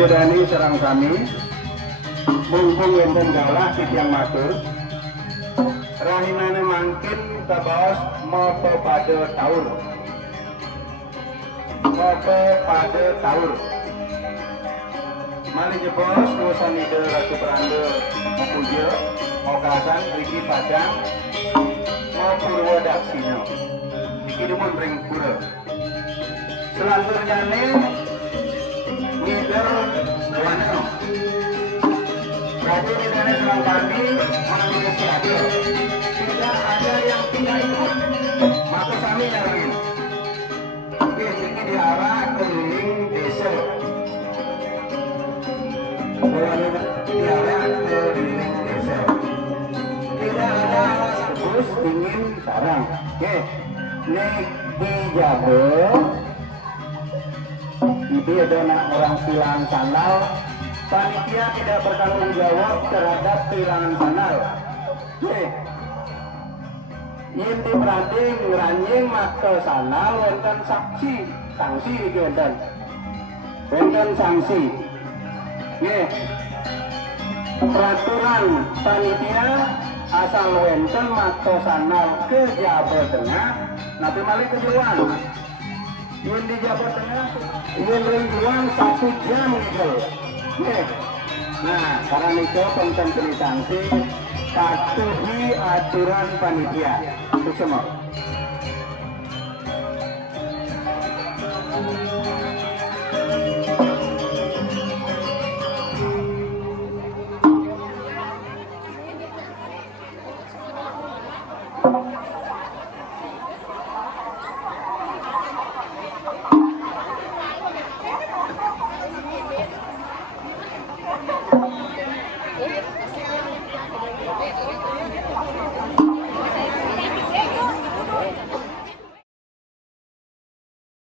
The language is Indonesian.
bidadari serang kami mumpung wonten galah titiang matur rahimane mangkin kabaos mopo pada taur mali jebos nusan ide ratu peranda puja okasan riki padang mau purwa daksina iki demun ring pura selanjutnya ngider wana berarti bidadari serang kami mengambil adil tidak ada yang tidak ikut maka kami nyarangin oke ini diarah keliling desa diarah keliling desa tidak ada alasan bus ingin sarang oke ini dijago itu ada orang pilang sandal panitia tidak bertanggung jawab terhadap pilangan sandal oke inti beranding ranjing maka sandal wonten sanksi iki wonten sanksi nggih peraturan panitia asal wonten maka sandal ke Jawa Tengah nanti malih kejuan yen di Jawa Tengah yen ringjuan 1 jam gitu nggih nah karena itu konten sanksi patuhi aturan panitia. Itu semua.